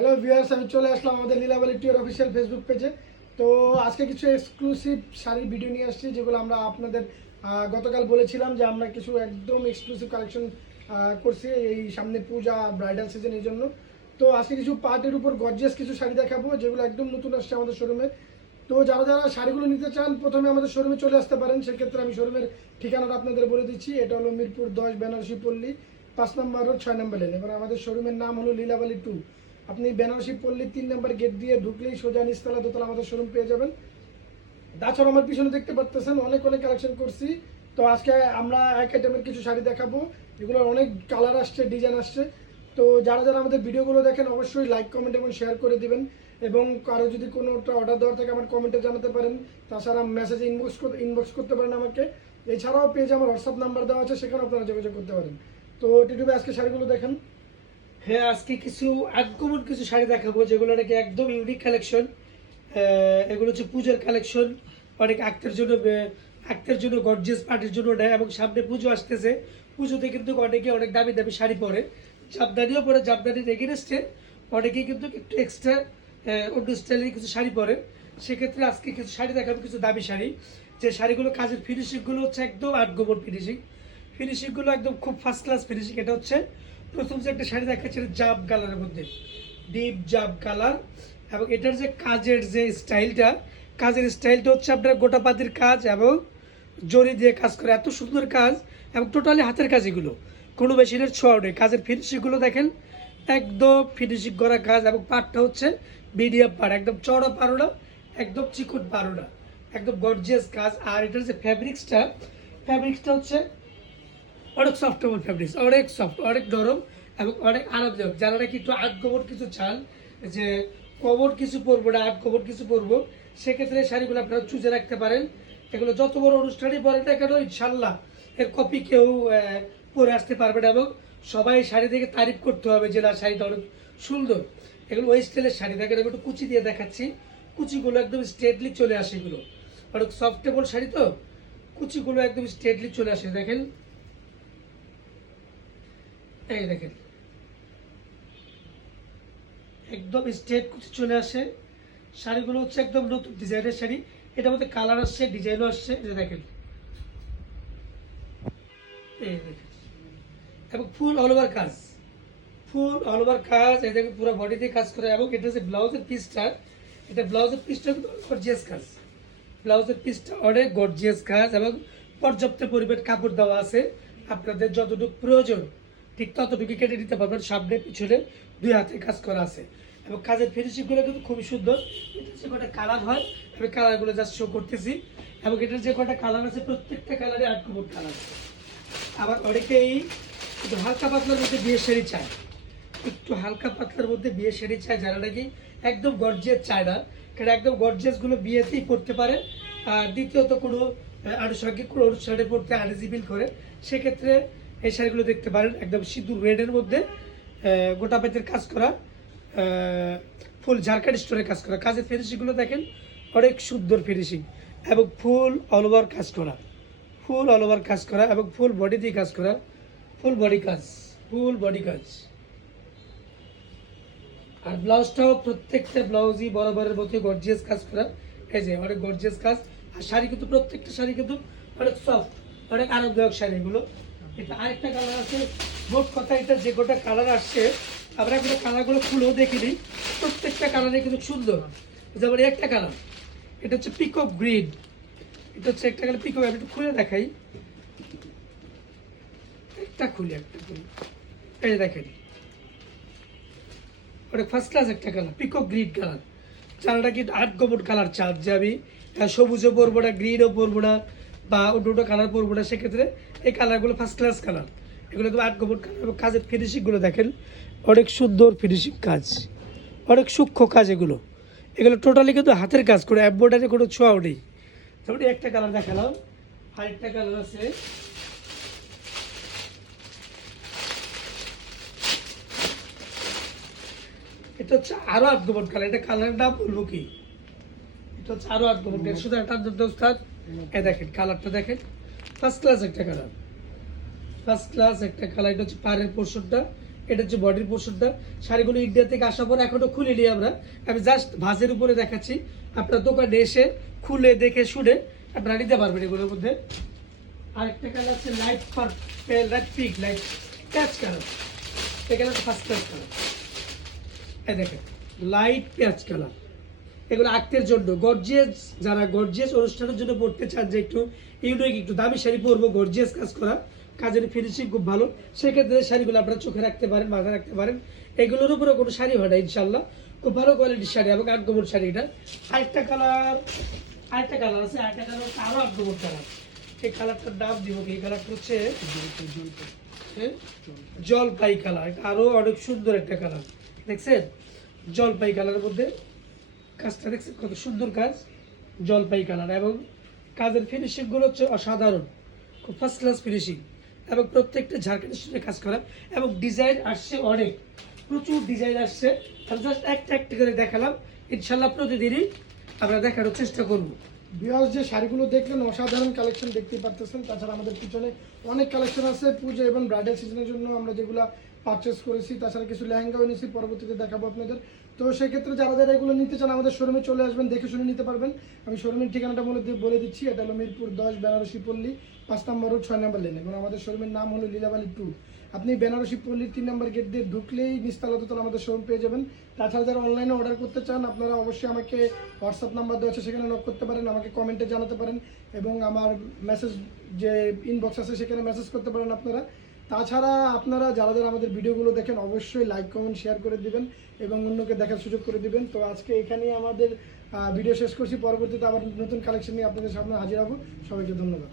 Hello viewers, আমি চলে আসলাম আমাদের লীলাবলী টিওর অফিসিয়াল ফেসবুক পেজে। তো আজকে কিছু এক্সক্লুসিভ শাড়ির ভিডিও নিয়ে আসছি, যেগুলো আমরা আপনাদের গতকাল বলেছিলাম যে আমরা কিছু একদম এক্সক্লুসিভ কালেকশন করছি এই সামনে পূজা ব্রাইডাল সিজনের জন্য। তো আজকে কিছু পার্টের উপর গর্জিয়াস কিছু শাড়ি দেখাবো, যেগুলো একদম নতুন আসছে আমাদের শোরুমে। তো যারা যারা শাড়িগুলো নিতে চান প্রথমে আমাদের শোরুমে চলে আসতে পারেন। সেক্ষেত্রে আমি শোরুমের ঠিকানাটা আপনাদের বলে দিচ্ছি। এটা হলো মিরপুর 10 বেনারসি পল্লী 5 নম্বর রোড 6 নম্বর লেন। এবার আমাদের শোরুমের নাম হলো লীলাবলী 2। আপনি বেনারসি পল্লী 3 নম্বর গেট দিয়ে ঢুকলেই সোজা নিচতলা দোতলা আমাদের শোরুম পেয়ে যাবেন। তাছাড়া আমার পিছনে দেখতে পাচ্ছেন অনেক অনেক কালেকশন করছি। তো আজকে আমরা এক আইটেমের কিছু শাড়ি দেখাবো, এগুলোর অনেক কালার আসছে, ডিজাইন আসছে। তো যারা যারা আমাদের ভিডিওগুলো দেখেন অবশ্যই লাইক, কমেন্ট এবং শেয়ার করে দিবেন। এবং কারো যদি কোনোটা অর্ডার দেওয়ার থাকে আমার কমেন্টে জানাতে পারেন। তাছাড়া মেসেজে ইনবক্স করতে পারেন আমাকে। এছাড়াও পেজে আমার হোয়াটসঅ্যাপ নাম্বার দেওয়া আছে, সেখানে আপনারা যোগাযোগ করতে পারেন। তো টিটুবে আজকে শাড়িগুলো দেখেন। হ্যাঁ, আজকে কিছু আনকমন কিছু শাড়ি দেখাবো, যেগুলো নাকি একদম ইউনিক কালেকশন। এগুলো হচ্ছে পূজার কালেকশন। অনেক আক্তের জন্য গর্জিয়াস পার্টির জন্য নেয়, এবং সামনে পুজো আসতেছে। পুজোতে কিন্তু অনেকে অনেক দামি দামি শাড়ি পরে, জামদানিও পরে। জামদানির এগেনস্টে অনেকেই কিন্তু একটু এক্সট্রা অন্য স্টাইলের কিছু শাড়ি পরে। সেক্ষেত্রে আজকে কিছু শাড়ি দেখাবো, কিছু দামি শাড়ি। যে শাড়িগুলো কাজের ফিনিশিংগুলো হচ্ছে একদম আনকমন ফিনিশিংগুলো একদম খুব ফার্স্ট ক্লাস ফিনিশিং। এটা হচ্ছে প্রথম যে একটা শাড়ি দেখাচ্ছে, জাম কালারের মধ্যে, ডিপ জাম কালার। এবং এটার যে কাজের যে স্টাইলটা হচ্ছে আপনার গোটা পাতির কাজ এবং জরি দিয়ে কাজ করে, এত সুন্দর কাজ। এবং টোটালি হাতের কাজ, এগুলো কোনো মেশিনের ছোঁয়াও নেই। কাজের ফিনিশিংগুলো দেখেন, একদম ফিনিশিং করা কাজ। এবং পাটটা হচ্ছে মিডিয়াম পাট, একদম চড়া পারো না, একদম চিকুট পারো না, একদম গর্জিয়াস কাজ। আর এটার যে ফ্যাব্রিক্সটা হচ্ছে অনেক সফট ফ্যাব্রিক্স, অনেক সফট, অনেক নরম এবং অনেক আরামদায়ক। যারা নাকি একটু আনকমন কিছু চান, যে কমন কিছু পরবো না, আনকমন কিছু পরবো, সেক্ষেত্রে শাড়িগুলো আপনারা চুজে রাখতে পারেন। এগুলো যত বড় অনুষ্ঠানই পরে না কেন, ইনশাল্লাহ এর কপি কেউ পরে আসতে পারবে না। এবং সবাই শাড়ি দেখে তারিফ করতে হবে যে না, শাড়িটা অনেক সুন্দর। এগুলো ওই স্টাইলের শাড়ি। দেখেন, আমি একটু কুচি দিয়ে দেখাচ্ছি। কুচিগুলো একদম স্ট্রেটলি চলে আসে, এগুলো অনেক সফটেবল শাড়ি, তো কুচিগুলো একদম স্ট্রেটলি চলে আসে। দেখেন, এই দেখেন, একদম স্ট্রেট কুচি চলে আসে। শাড়িগুলো হচ্ছে একদম নতুন ডিজাইনের শাড়ি। এটার মধ্যে কালার আসছে, ডিজাইনও আসছে, যে দেখেন, এই দেখেন। এবং ফুল অল ওভার কাজ, এই দেখেন, পুরো বডিতে কাজ করে। এবং এটা যে ব্লাউজের পিসটা, কিন্তু গর্জিয়াস কাজ। ব্লাউজের পিসটা অনেক গর্জিয়াস কাজ, এবং পর্যাপ্ত পরিমাণ কাপড় দেওয়া আছে। আপনাদের যতটুকু প্রয়োজন ঠিক ততটুকু কেটে নিতে পারবেন। সামনে পিছনে দুই হাতে কাজ করা আছে, এবং কাজের ফিনিশিংগুলো কিন্তু খুবই সুন্দর। এটার যে কটা কালার হয়, আমি কালারগুলো জাস্ট শো করতেছি। এবং এটার যে কটা কালার আছে, প্রত্যেকটা কালারে 8 কালার। আবার অনেকেই একটু হালকা পাতলার মধ্যে বিয়ের শাড়ি চায়, যারা নাকি একদম গর্জিয়াস চায় না, কারণ একদম গর্জিয়াসগুলো বিয়েতেই পড়তে পারে। আর দ্বিতীয়ত কোনো আনুষঙ্গিক কোনো অনুষ্ঠানে পড়তে আনইজি করে, সেক্ষেত্রে এই শাড়িগুলো দেখতে পারেন। একদম সিঁদুর রেডের মধ্যে গোটা পেতের কাজ করা, ফুল ঝাড়খান্ড স্টোনের কাজ করা। কাজের ফিনিশিংগুলো দেখেন, অনেক সুন্দর ফিনিশিং। এবং ফুল অল ওভার কাজ করা, এবং ফুল বডি দিয়ে কাজ করা, ফুল বডি কাজ। আর ব্লাউজটাও প্রত্যেকটা ব্লাউজই বরাবরের মতো গর্জিয়াস কাজ করা। এই যে অনেক গর্জিয়াস কাজ। আর শাড়ি কিন্তু প্রত্যেকটা শাড়ি কিন্তু অনেক সফট, অনেক আরামদায়ক শাড়ি এগুলো। এটা আরেকটা কালার আছে। মোট কথা, এটা যে কটা কালার আসছে, আমরা এগুলো কালারগুলো খুলেও দেখিনি। প্রত্যেকটা কালারে কিন্তু সুন্দর। যেমন একটা কালার, এটা হচ্ছে পিকক গ্রিন। এটা হচ্ছে একটা কালার পিকক। আমি একটু খুলে দেখাই, একটা খুলি। এই দেখেন, ওটা ফার্স্ট ক্লাস একটা কালার, পিকক গ্রিন কালার। চালটা কিন্তু আনকমন কালার চাল, যে আমি সবুজও পরবো না, গ্রিনও পরবো না, বা অন্য কালার পরবো না। সেক্ষেত্রে এই কালারগুলো ফার্স্ট ক্লাস কালার, এগুলো তো আনকমন কালার। এবং কাজের ফিনিশিংগুলো দেখেন, অনেক সুন্দর ফিনিশিং কাজ, অনেক সূক্ষ্ম কাজ। এগুলো টোটালি কিন্তু হাতের কাজ করে, এমব্রয়ডারি কোনো ছোঁয়াও নেই। যেমন একটা কালার দেখালাম, আরেকটা কালার আছে। এটা হচ্ছে আরো আনকমন কালার। এটা কালারের নাম বলবো কি, এটা হচ্ছে আরো আনকমন কালার। শুধু একটা দোস্তাদ, এই দেখেন কালারটা দেখেন, ফার্স্ট ক্লাস একটা কালার। এটা হচ্ছে পাড়ের পোর্শনটা, এটা হচ্ছে বডির পোর্শনটা। শাড়িগুলো ইন্ডিয়া থেকে আসার পর এখনো খুলিনি আমরা, আমি জাস্ট ভাঁজের উপরে দেখাচ্ছি। আপনার দোকানে এসে খুলে দেখে শুনে আপনারা নিতে পারবেন এগুলোর মধ্যে। আরেকটা কালার আছে light purple, light pink, light patch colour. এই কালারটা ফার্স্ট প্যাচ কালার, এই দেখেন লাইট পেঁয়াজ কালার। এগুলো আক্তের জন্য গর্জিয়াস, যারা গর্জিয়াস অনুষ্ঠানের জন্য পড়তে চান যে একটু ইউনিক একটু দামি শাড়ি পরবো, গর্জিয়াস কাজ করা, কাজের ফিনিশিং খুব ভালো, সেক্ষেত্রে শাড়িগুলো আপনারা চোখে রাখতে পারেন, মাথায় রাখতে পারেন। এগুলোর উপরে কোনো শাড়ি হয় না ইনশাল্লাহ, খুব ভালো কোয়ালিটির শাড়ি এবং আনকমন শাড়ি। এটা আরেকটা কালার আছে, আরেকটা কালার হচ্ছে আরো আনকমন কালার। এই কালারটার নাম দিব কি, এই কালারটা হচ্ছে জলপাই কালার। এটা আরো অনেক সুন্দর একটা কালার, দেখছেন জলপাই কালারের মধ্যে কাজটা দেখছেন কত সুন্দর কাজ, জলপাই কালার। এবং কাজের ফিনিশিং গুলো হচ্ছে অসাধারণ, খুব ফার্স্ট ক্লাস ফিনিশিং এবং প্রত্যেকটা ঝাড়খান্ডের সাথে কাজ করা। এবং ডিজাইন আসছে অনেক, প্রচুর ডিজাইন আসছে। আমি জাস্ট একটা একটা করে দেখালাম, ইনশাল্লাহ প্রতিদিনই আমরা দেখানোর চেষ্টা করবো। ভিউয়ার্স, যে শাড়িগুলো দেখলেন অসাধারণ কালেকশন দেখতেই পারতেছেন। তাছাড়া আমাদের পিছনে অনেক কালেকশন আছে পুজো এবং ব্রাইডাল সিজনের জন্য আমরা যেগুলো পারচেস করেছি। তাছাড়া কিছু লেহেঙ্গাও নিয়েছি, পরবর্তীতে দেখাবো আপনাদের। তো সেক্ষেত্রে যারা যারা এগুলো নিতে চান আমাদের শোরুমে চলে আসবেন, দেখে শুনে নিতে পারবেন। আমি শোরুমের ঠিকানাটা বলে দিচ্ছি, এটা হলো মিরপুর 10 বেনারসি পল্লী 5 নম্বর রোড 6 নম্বর লেন। এবং আমাদের শোরুমের নাম হলো লীলাবালি 2। আপনি বেনারসি পল্লীর 3 নম্বর গেট দিয়ে ঢুকলেই নিচতলা দোতলা আমাদের শোরুম পেয়ে যাবেন। তাছাড়া যারা অনলাইনে অর্ডার করতে চান আপনারা অবশ্যই আমাকে হোয়াটসঅ্যাপ নাম্বার দেওয়া আছে, সেখানে নক করতে পারেন, আমাকে কমেন্টে জানাতে পারেন এবং আমার মেসেজ যে ইনবক্স আছে সেখানে মেসেজ করতে পারেন আপনারা। তাছাড়া আপনারা যারা যারা আমাদের ভিডিওগুলো দেখেন অবশ্যই লাইক কমেন্ট শেয়ার করে দিবেন এবং অন্যকে দেখার সুযোগ করে দিবেন। তো আজকে এখানেই আমাদের ভিডিও শেষ করছি, পরবর্তীতে আবার নতুন কালেকশন নিয়ে আপনাদের সামনে হাজির হব। সবাইকে ধন্যবাদ।